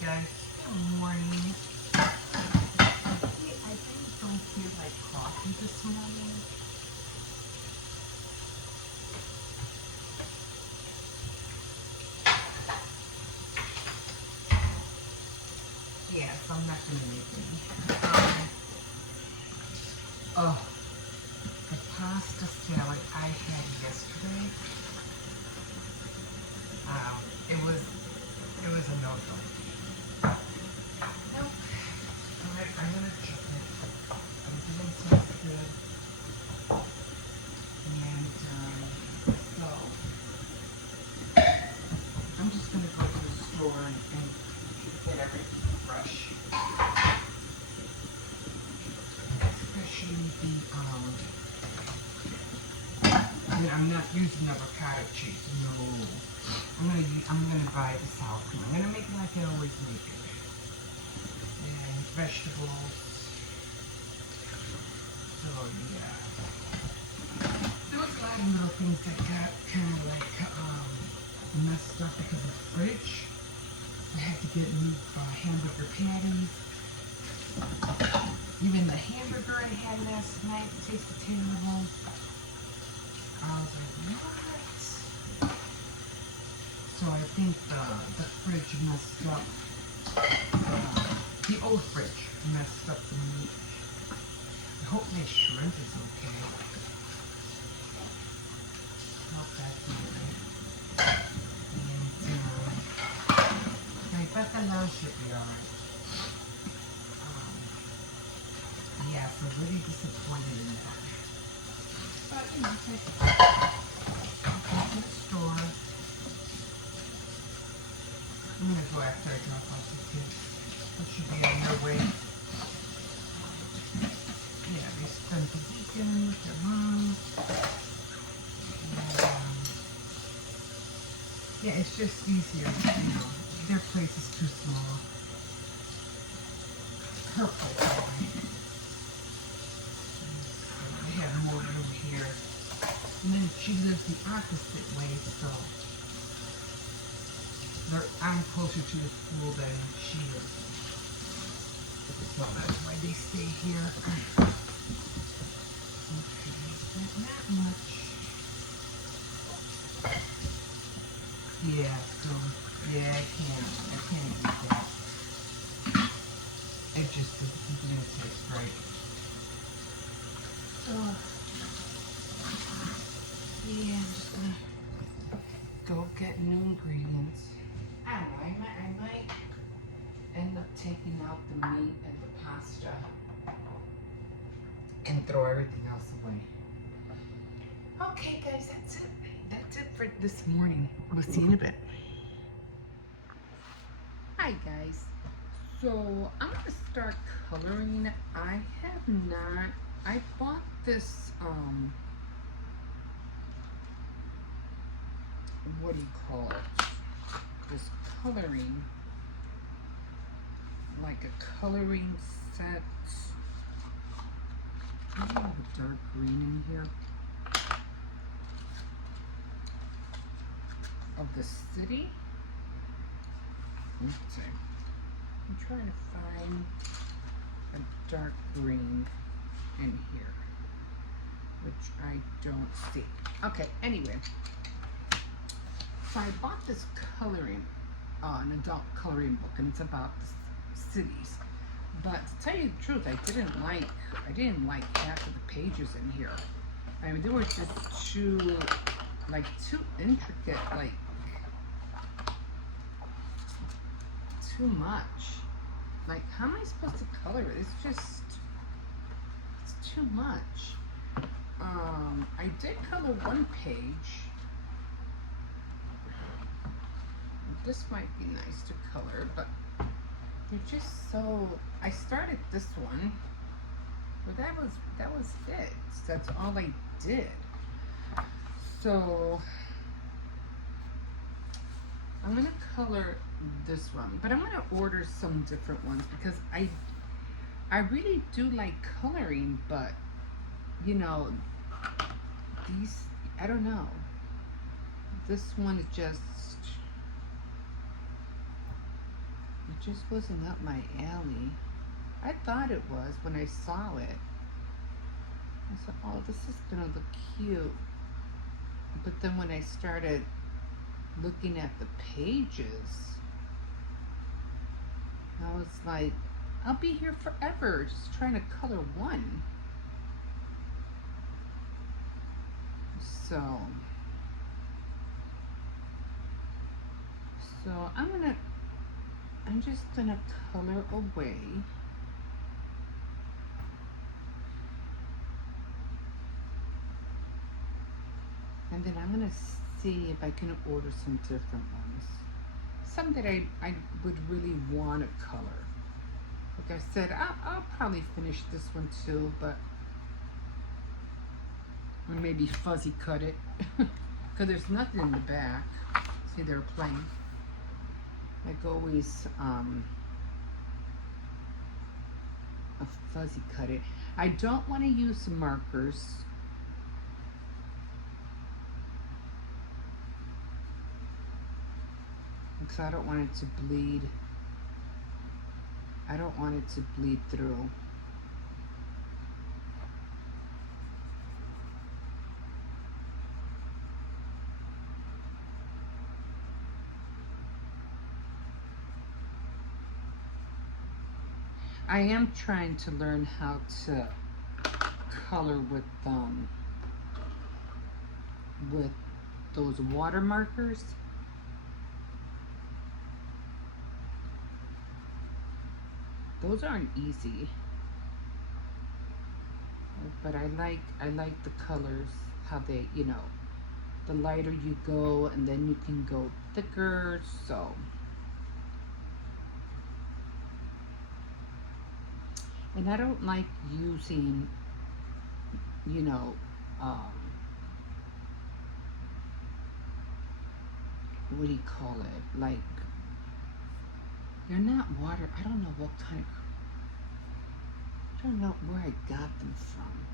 guys. Good morning. Hey, I really don't feel like coffee this morning. Yeah, so I'm not gonna make any. Oh, the pasta salad I had yesterday. Wow, it was a no-go. Nope. Alright, I'm gonna check it. Everything tastes good. And so I'm just gonna go to the store and get everything fresh. Especially I'm not using avocado cheese. No. I'm gonna buy the sour cream. I'm gonna make it like I always make it. And vegetables. So yeah. There was a lot of little things that got kind of like messed up because of the fridge. I had to get new hamburger patties. Even the hamburger I had last night tasted terrible. I was like, what? So I think the fridge messed up. The old fridge messed up the meat. I hope my shrimp is okay. Hope that's okay. And I bet the lunch should be alright. Yeah, so really disappointed in that. But you know, take it to the store. I'm gonna go after I drop off the kids. They should be on their way. Yeah, they spent the weekend with their moms. And, yeah, it's just easier, you know. Their place is too small. Her place, anyway. So they have more room here. And then she lives the opposite way, so I'm closer to the school than she is. So that's why they stay here. Okay, but not much. Yeah, so, yeah, I can't eat that. It just didn't taste right. So, yeah, I'm just gonna go get new ingredients. I don't know, I might end up taking out the meat and the pasta and throw everything else away. Okay, guys, that's it. That's it for this morning. We'll see you in a bit. Hi, guys. So I'm gonna start coloring. I bought this, what do you call it? This coloring, like a coloring set. I have a dark green in here. Of the city. Let's see. I'm trying to find a dark green in here, which I don't see. Okay, anyway. So I bought this coloring, an adult coloring book, and it's about cities. But to tell you the truth, I didn't like half of the pages in here. I mean, they were just too intricate, like too much. Like, how am I supposed to color it? It's too much. I did color one page. This might be nice to color, but they're just so. I started this one, but that was it. That's all I did. So I'm gonna color this one, but I'm gonna order some different ones because I really do like coloring, but you know, these, I don't know. This one is just just wasn't up my alley. I thought it was when I saw it. I said, oh, this is gonna look cute. But then when I started looking at the pages, I was like, I'll be here forever just trying to color one. So I'm just gonna color away. And then I'm gonna see if I can order some different ones. Some that I would really want to color. Like I said, I'll probably finish this one too, but or maybe fuzzy cut it. Because there's nothing in the back. See, they're plain. Like always, a fuzzy cut it. I don't want to use markers. Because I don't want it to bleed. I don't want it to bleed through. I am trying to learn how to color with those water markers. Those aren't easy, but I like the colors, how they, you know, the lighter you go and then you can go thicker. So and I don't like using, you know, what do you call it? Like, they're not water. I don't know what kind of, I don't know where I got them from.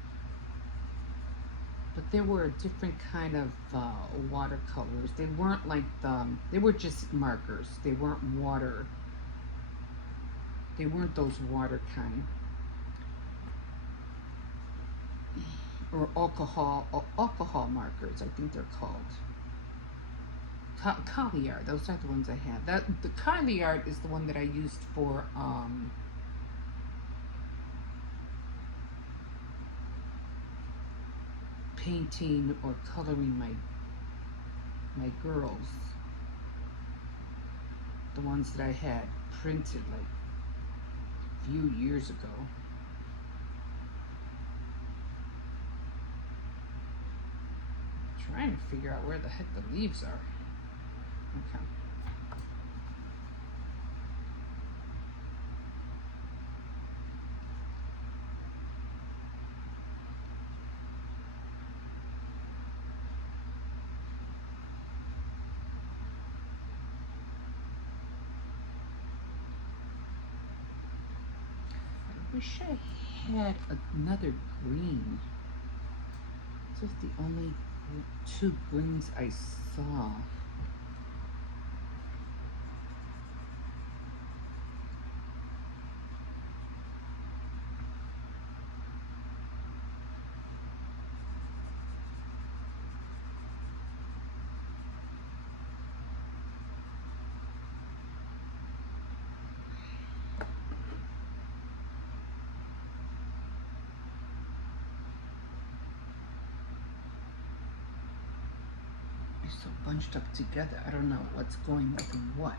But they were a different kind of watercolors. They weren't like they were just markers. They weren't water. They weren't those water kind. Or alcohol markers, I think they're called. Caliart, those are the ones I have. The Caliart is the one that I used for painting or coloring my girls. The ones that I had printed like a few years ago. Trying to figure out where the heck the leaves are. Okay. I wish I had another green. This is the only two greens I saw. So bunched up together. I don't know what's going with what.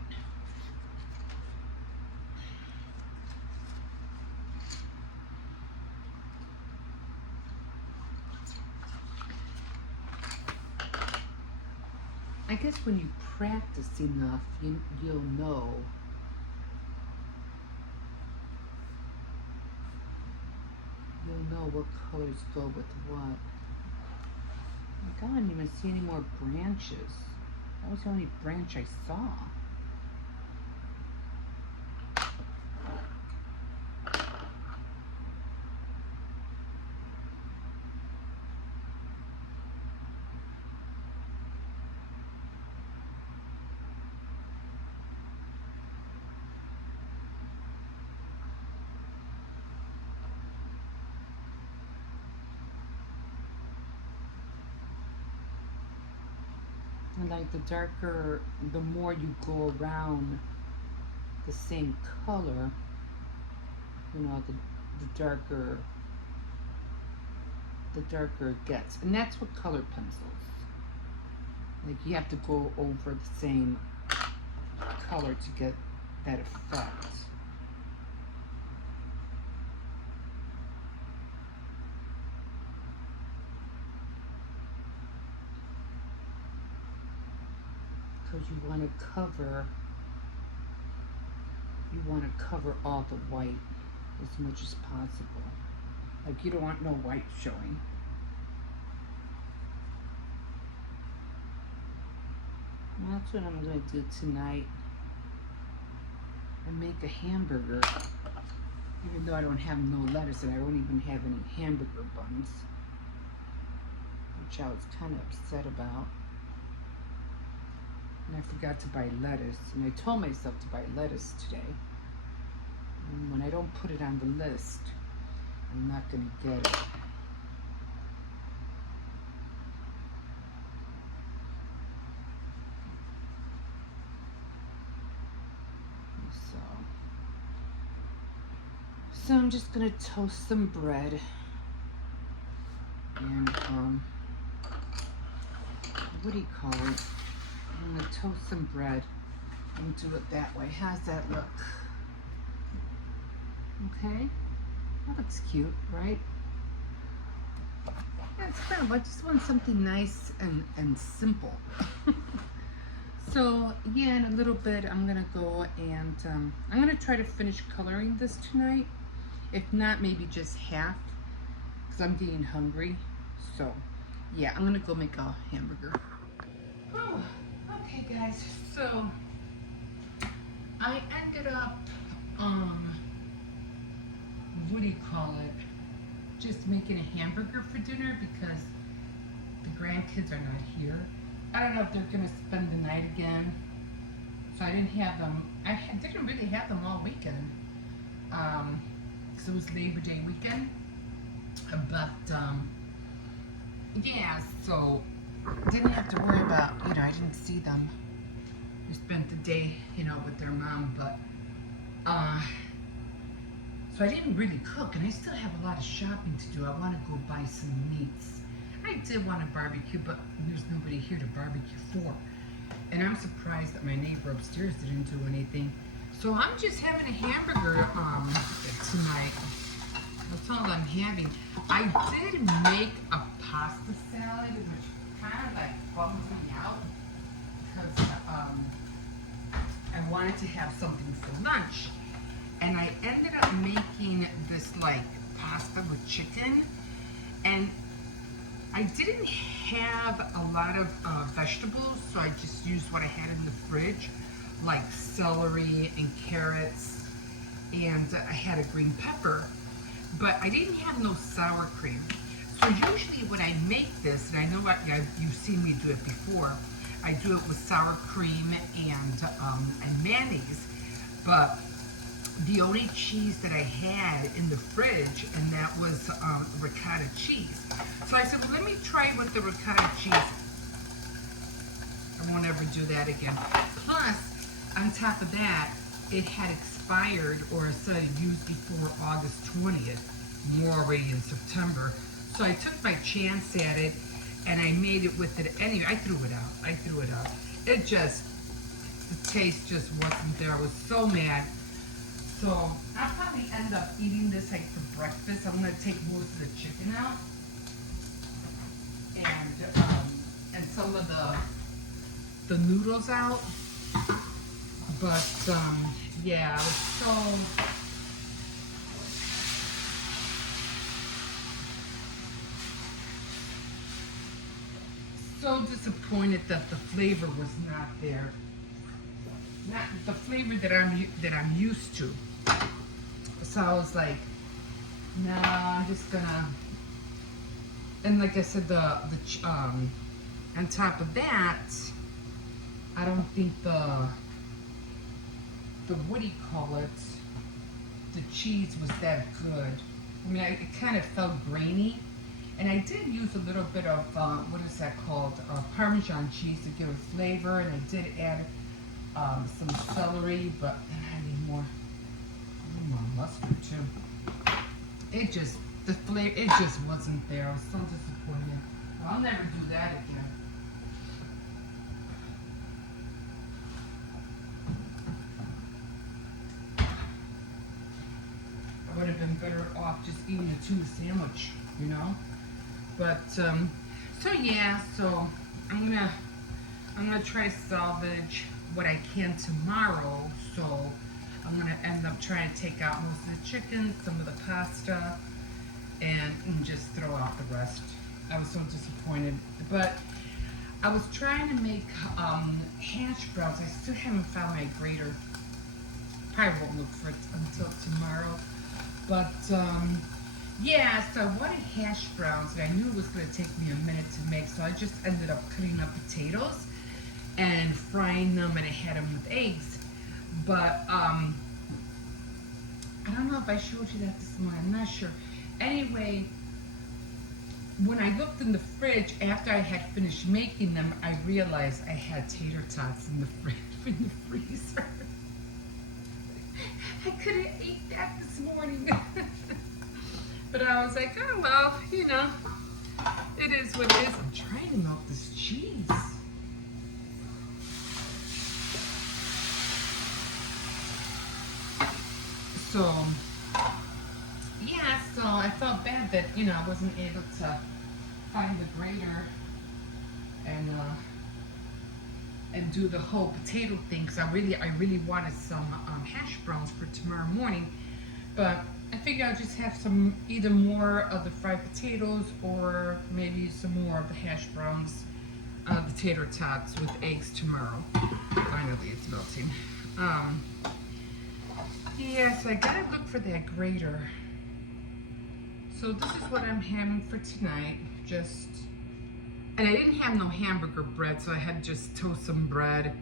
I guess when you practice enough, you'll know. You'll know what colors go with what. I don't even see any more branches. That was the only branch I saw. And like the darker, the more you go around the same color, you know, the darker it gets. And that's what color pencils. Like you have to go over the same color to get that effect. Because you want to cover all the white as much as possible. Like you don't want no white showing. And that's what I'm going to do tonight. And make a hamburger. Even though I don't have no lettuce and I don't even have any hamburger buns. Which I was kind of upset about. And I forgot to buy lettuce. And I told myself to buy lettuce today. And when I don't put it on the list, I'm not going to get it. So I'm just going to toast some bread. And, what do you call it? I'm going to toast some bread and do it that way. How's that look? Okay. That looks cute, right? Yeah, it's kind of, I just want something nice and simple. So, yeah, in a little bit, I'm going to go and I'm going to try to finish coloring this tonight. If not, maybe just half, because I'm getting hungry. So, yeah, I'm going to go make a hamburger. Oh, okay, guys. So, I ended up, what do you call it? Just making a hamburger for dinner because the grandkids are not here. I don't know if they're going to spend the night again. So I didn't have them. Didn't really have them all weekend. So it was Labor Day weekend. But, yeah, so didn't have to worry about, you know, I didn't see them. We spent the day, you know, with their mom, but, so I didn't really cook, and I still have a lot of shopping to do. I want to go buy some meats. I did want to barbecue, but there's nobody here to barbecue for. And I'm surprised that my neighbor upstairs didn't do anything. So I'm just having a hamburger tonight. That's all I'm having. I did make a pasta salad, which kind of like bummed me out because I wanted to have something for lunch. And I ended up making this like pasta with chicken. And I didn't have a lot of vegetables, so I just used what I had in the fridge, like celery and carrots, and I had a green pepper, but I didn't have no sour cream. So usually when I make this, and I know you've seen me do it before, I do it with sour cream and mayonnaise, but the only cheese that I had in the fridge, and that was ricotta cheese. So I said, well, let me try with the ricotta cheese. I won't ever do that again. Plus, on top of that, it had expired, or it said used before August 20th. We're already in September. So I took my chance at it, and I made it with it anyway. I threw it out. It just, the taste just wasn't there. I was so mad. So I'll probably end up eating this like for breakfast. I'm gonna take most of the chicken out and some of the noodles out. But yeah, I was so disappointed that the flavor was not there. Not the flavor that I'm used to. So I was like, nah, I'm just gonna. And like I said, on top of that, I don't think the what do you call it? The cheese was that good. I mean, it kind of felt grainy, And I did use a little bit of, what is that called? Parmesan cheese to give it flavor. And I did add some celery, but then I need more mustard too. It just, the flavor, it just wasn't there. I was so disappointed. I'll never do that again. I would have been better off just eating a tuna sandwich, you know? But, so yeah, so I'm gonna try to salvage what I can tomorrow. So I'm gonna end up trying to take out most of the chicken, some of the pasta, and just throw out the rest. I was so disappointed. But I was trying to make hash browns. I still haven't found my grater. Probably won't look for it until tomorrow. But yeah, so I wanted hash browns, and I knew it was going to take me a minute to make, so I just ended up cutting up potatoes and frying them, and I had them with eggs. But I don't know if I showed you that this morning. I'm not sure. Anyway, when I looked in the fridge after I had finished making them, I realized I had tater tots in the fridge, in the freezer. I could have ate that this morning. But I was like, oh well, you know, it is what it is. I'm trying to melt this cheese. So, yeah, so I felt bad that, you know, I wasn't able to find the grater and do the whole potato thing, because I really wanted some hash browns for tomorrow morning. But I figure I'll just have some, either more of the fried potatoes or maybe some more of the hash browns, the tater tots with eggs tomorrow. Finally, it's melting. Yeah, so I gotta look for that grater. So this is what I'm having for tonight. And I didn't have no hamburger bread, so I had to just toast some bread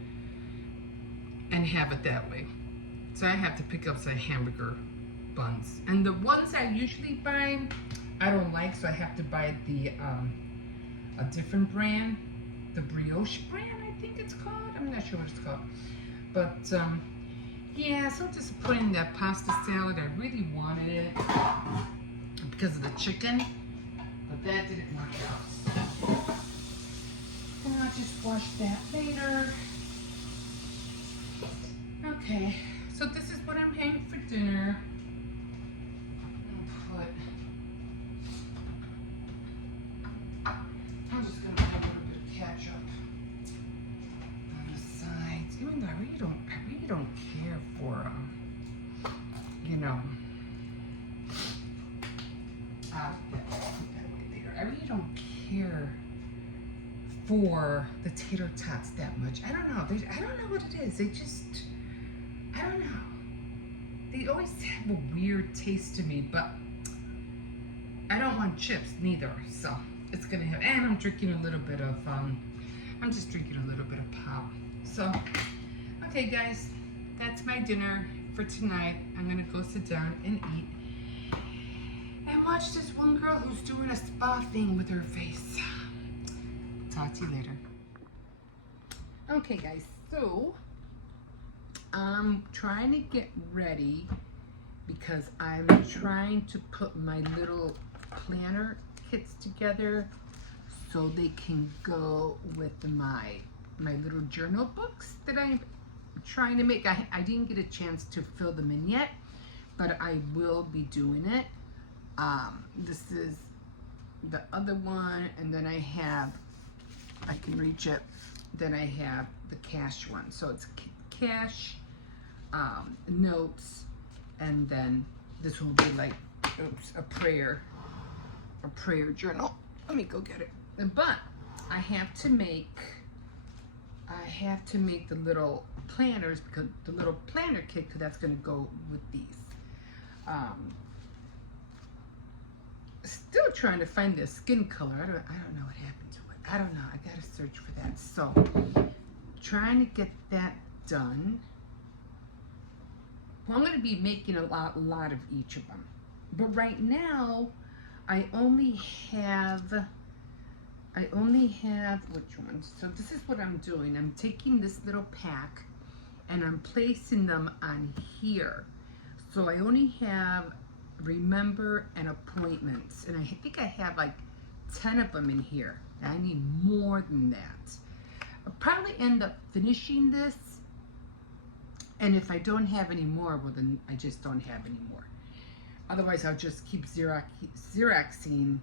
and have it that way. So I have to pick up some hamburger buns. And the ones I usually buy, I don't like, so I have to buy a different brand. The brioche brand, I think it's called. I'm not sure what it's called. But, yeah, so disappointed in that pasta salad. I really wanted it because of the chicken, but that didn't work out. And I'll just wash that later. Okay, so this is what I'm having for dinner. I'm just gonna put a little bit of ketchup on the sides, even though I really don't care for you know, I really don't care for the tater tots that much. I don't know. I don't know what it is. I don't know. They always have a weird taste to me, but I don't want chips neither. So it's gonna have, and I'm drinking a little bit of, I'm just drinking a little bit of pop. So, okay guys, that's my dinner for tonight. I'm gonna go sit down and eat and watch this one girl who's doing a spa thing with her face. Talk to you later. Okay guys, so I'm trying to get ready because I'm trying to put my little planner kits together so they can go with my little journal books that I'm trying to make. I didn't get a chance to fill them in yet, but I will be doing it. This is the other one, and then I can reach it. Then I have the cash one. So it's cash, notes, and then this will be like, oops, a prayer journal. Let me go get it. But I have to make the little planners, because the little planner kit, because that's going to go with these. Still trying to find the skin color. I don't know what happened to it. I don't know. I gotta search for that. So trying to get that done. Well, I'm going to be making a lot of each of them. But right now, I only have, which ones? So this is what I'm doing. I'm taking this little pack and I'm placing them on here. So I only have remember and appointments. And I think I have like 10 of them in here. I need more than that. I'll probably end up finishing this. And if I don't have any more, well then I just don't have any more. Otherwise I'll just keep Xeroxing.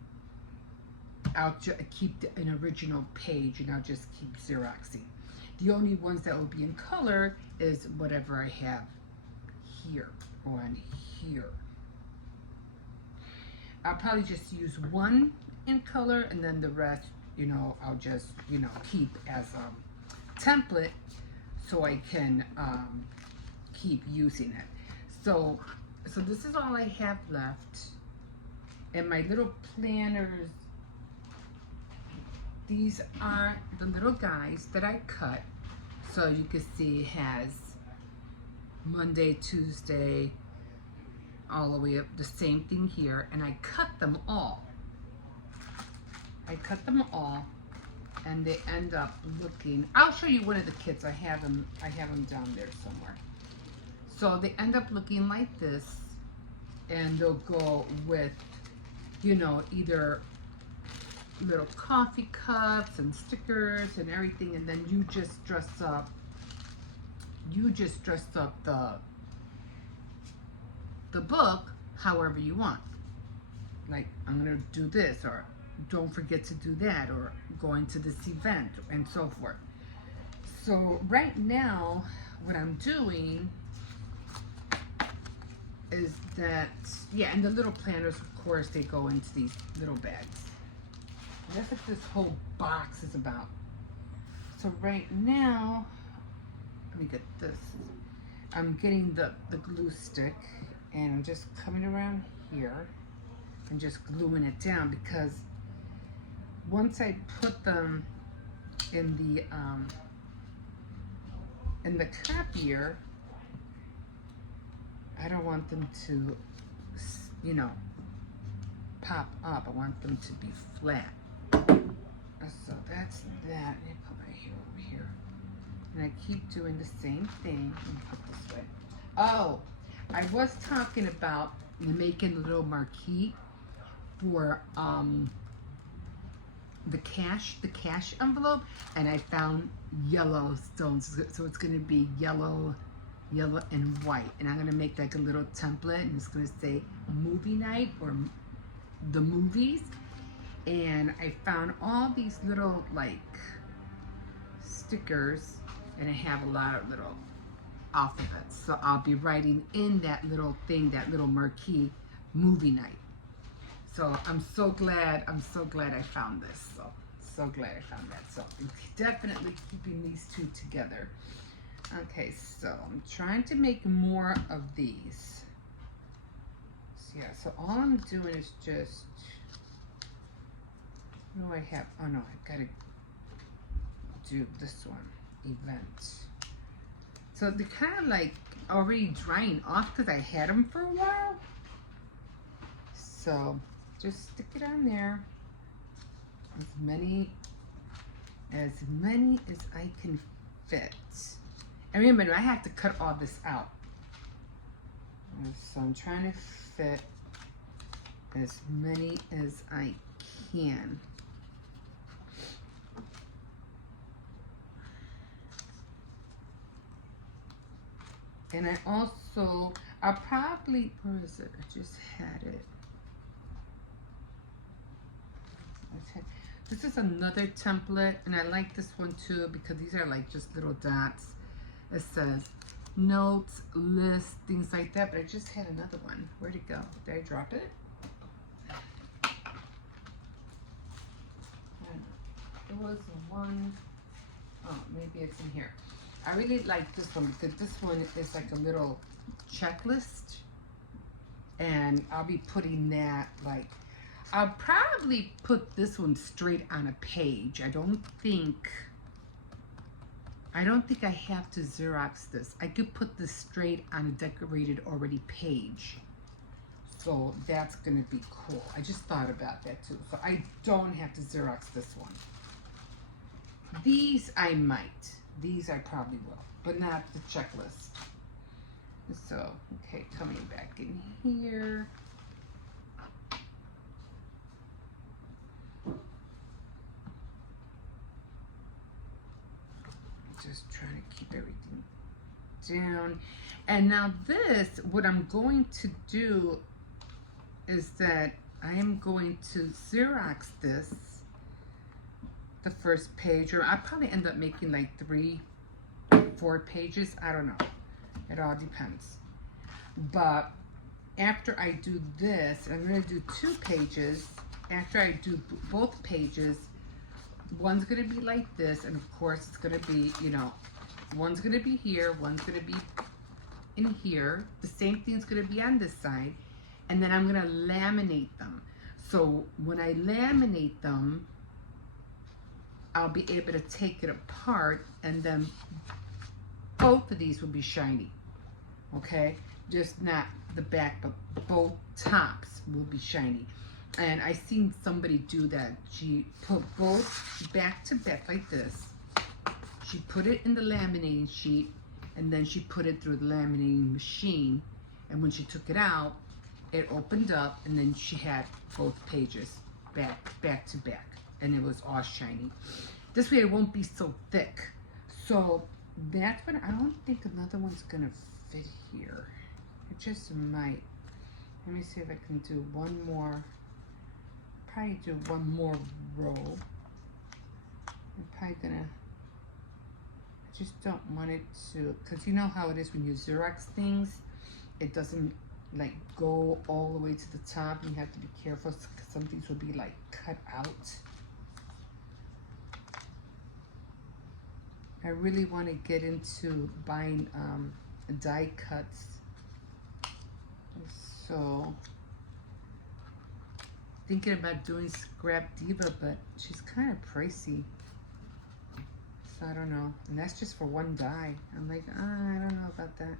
I'll keep an original page and I'll just keep Xeroxing. The only ones that will be in color is whatever I have here or on here. I'll probably just use one in color and then the rest, you know, I'll just, you know, keep as a template so I can keep using it. So this is all I have left. And my little planners, these are the little guys that I cut. So you can see it has Monday, Tuesday, all the way up, the same thing here. And I cut them all. I cut them all and they end up looking, I'll show you one of the kits. I have them down there somewhere. So they end up looking like this, and they'll go with, you know, either little coffee cups and stickers and everything, and then you just dress up the book however you want. Like, I'm gonna do this, or don't forget to do that, or going to this event, and so forth. So right now what I'm doing is that, yeah, and the little planners, of course, they go into these little bags. And that's what this whole box is about. So right now, let me get this. I'm getting the glue stick, and I'm just coming around here and just gluing it down, because once I put them in the copier, I don't want them to, you know, pop up. I want them to be flat. So that's that. Let me put my hair over here. And I keep doing the same thing. Let me put this way. Oh, I was talking about making a little marquee for the cash envelope, and I found yellow stones. So it's gonna be yellow and white, and I'm gonna make like a little template, and it's gonna say movie night or the movies. And I found all these little like stickers, and I have a lot of little alphabets, so I'll be writing in that little thing, that little marquee, movie night. So I'm so glad I found this. So glad I found that. So I'm definitely keeping these two together. Okay, so I'm trying to make more of these. So yeah, so all I'm doing is just, what do I have? Oh no, I gotta do this one, event. So they're kind of like already drying off because I had them for a while. So just stick it on there. As many as I can fit. And remember, I have to cut all this out. So I'm trying to fit as many as I can. And I also, I'll probably, where is it? I just had it. This is another template, and I like this one too because these are like just little dots. It says notes, lists, things like that, but I just had another one. Where'd it go? Did I drop it? There was one, oh, maybe it's in here. I really like this one because this one is like a little checklist, and I'll be putting that like, I'll probably put this one straight on a page. I don't think I have to Xerox this. I could put this straight on a decorated already page. So that's gonna be cool. I just thought about that too. So I don't have to Xerox this one. These I might. These I probably will, but not the checklist. So, okay, coming back in here. Just trying to keep everything down. And now this, what I'm going to do is that I am going to Xerox this, the first page, or I'll probably end up making like 3, 4 pages. I don't know. It all depends. But after I do this, I'm going to do 2 pages. After I do both pages, one's going to be like this, and of course it's going to be, you know, one's going to be here, one's going to be in here. The same thing's going to be on this side, and then I'm going to laminate them. So when I laminate them, I'll be able to take it apart, and then both of these will be shiny. Okay, just not the back, but both tops will be shiny. And I seen somebody do that. She put both back to back like this. She put it in the laminating sheet, and then she put it through the laminating machine. And when she took it out, it opened up, and then she had both pages back to back, and it was all shiny. This way it won't be so thick. So that's what I don't think another one's gonna fit here. It just might. Let me see if I can do one more. Probably do one more row. I'm probably gonna. I just don't want it to, because you know how it is when you Xerox things, it doesn't like go all the way to the top. You have to be careful because some things will be like cut out. I really want to get into buying die cuts. So thinking about doing Scrap Diva, but she's kind of pricey. So I don't know. And that's just for one die. I'm like, I don't know about that.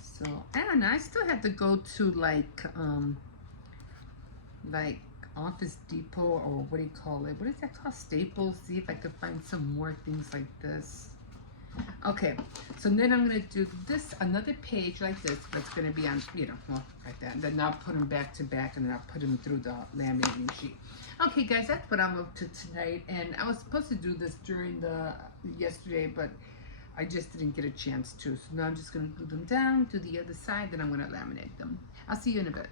So I don't know. I still have to go to like Office Depot, or what do you call it? What is that called? Staples. See if I could find some more things like this. Okay, so then I'm gonna do this, another page like this, that's gonna be on, you know, well, like that. And then I'll put them back to back, and then I'll put them through the laminating sheet. Okay, guys, that's what I'm up to tonight. And I was supposed to do this during the yesterday, but I just didn't get a chance to. So now I'm just gonna glue them down to the other side, then I'm gonna laminate them. I'll see you in a bit.